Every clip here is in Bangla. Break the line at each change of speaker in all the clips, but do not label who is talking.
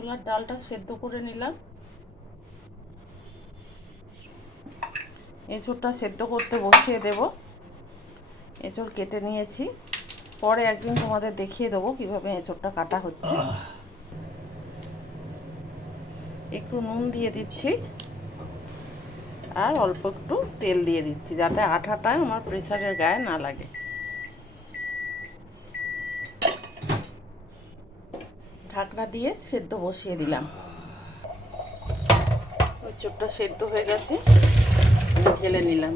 ছোলার ডালটা সেদ্ধ করে নিলাম। এঁচোড়টা সেদ্ধ করতে বসিয়ে দেব। এঁচোড় কেটে নিয়েছি। পরে একদিন তোমাদের দেখিয়ে দেবো কীভাবে এঁচোড়টা কাটা হচ্ছে। একটু নুন দিয়ে দিচ্ছি। আর অল্প একটু তেল দিয়ে দিচ্ছি, যাতে আঠাটা আমার প্রেসারের গায়ে না লাগে। ঢাকনা দিয়ে সেদ্ধ বসিয়ে দিলাম। চোপটা সেদ্ধ হয়ে গেছে। ঢেলে নিলাম।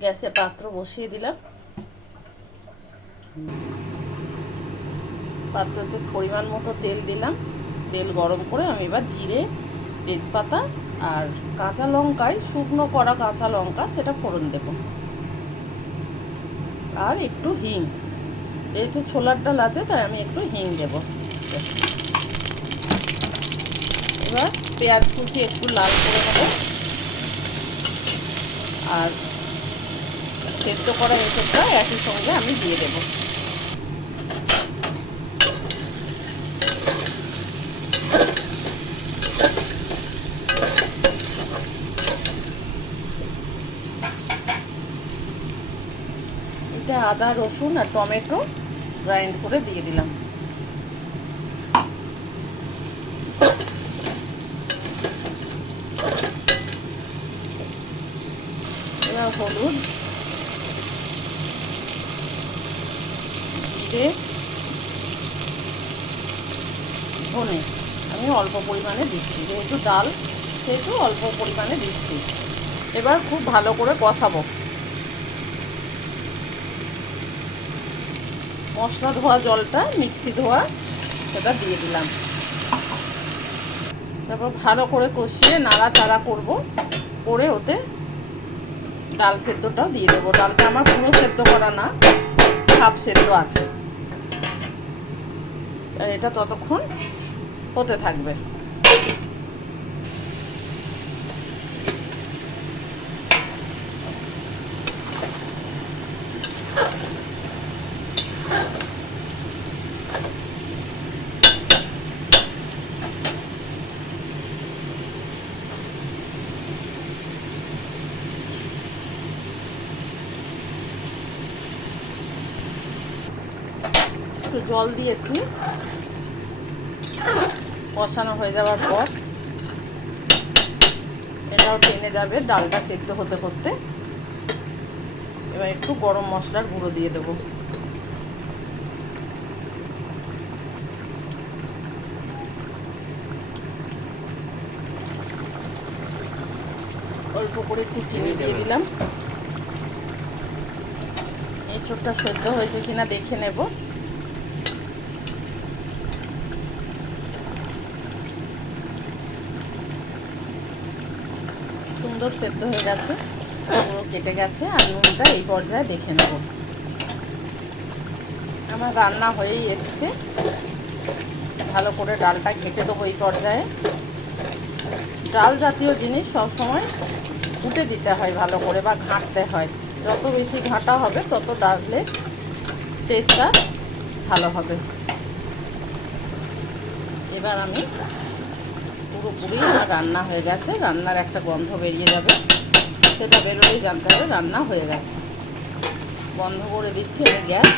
গ্যাসে পাত্র বসিয়ে দিলাম। পাত্রতে পরিমাণ মতো তেল দিলাম। তেল গরম করে আমি এবার জিরে, তেজপাতা আর কাঁচা লঙ্কায় শুকনো করা কাঁচা লঙ্কা, সেটা ফোড়ন দেব। আর একটু হিং। যেহেতু ছোলার ডাল আছে, তাই আমি একটু হিং দেব। এবার পেঁয়াজ কুচি একটু লাল করে নেব। আর সেদ্ধ করা এসবটা একই সঙ্গে আমি দিয়ে দেবো। এটা আদা, রসুন আর টমেটো। গ্রাইন্ড করে দিয়ে দিলাম। এবার হলুদ ধনে আমি অল্প পরিমাণে দিচ্ছি, যেহেতু ডাল, সেহেতু অল্প পরিমাণে দিচ্ছি। এবার খুব ভালো করে কষাবো। মশলা ধোয়া জলটা, মিক্সি ধোয়া, সেটা দিয়ে দিলাম। তারপর ভালো করে কষিয়ে নাড়া চাড়া করব, করে ওতে ডাল সেদ্ধটাও দিয়ে দেবো। ডালটা আমার পুরো সেদ্ধ করা না হাফ সেদ্ধ আছে। এটা ততক্ষণ হতে থাকবে। একটু জল দিয়েছি। কষানো হয়ে যাওয়ার পর এটাও টেনে যাবে, ডালটা সেদ্ধ হতে করতে এবার একটু গরম মশলার গুঁড়ো দিয়ে দেবো। অল্প করে একটু চিনি দিয়ে দিলাম। এই চোখটা সেদ্ধ হয়েছে কিনা দেখে নেব। সুন্দর সেদ্ধ হয়ে গেছে। পুরো কেটে গেছে আর নুনটা এই পর্যায়ে দেখে নেব। আমার রান্না হয়েই এসছে। ভালো করে ডালটা ঘেটে দেবো এই পর্যায়ে। ডাল জাতীয় জিনিস সবসময় ফুটে দিতে হয় ভালো করে বা ঘাঁটতে হয়। যত বেশি ঘাঁটা হবে, তত ডালের টেস্টটা ভালো হবে। এবার আমি পুরোপুরি রান্না হয়ে গেছে। রান্নার একটা গন্ধ বেরিয়ে যাবে। সেটা বেরোলেই জানতে হবে রান্না হয়ে গেছে। বন্ধ করে দিচ্ছি আমি গ্যাস।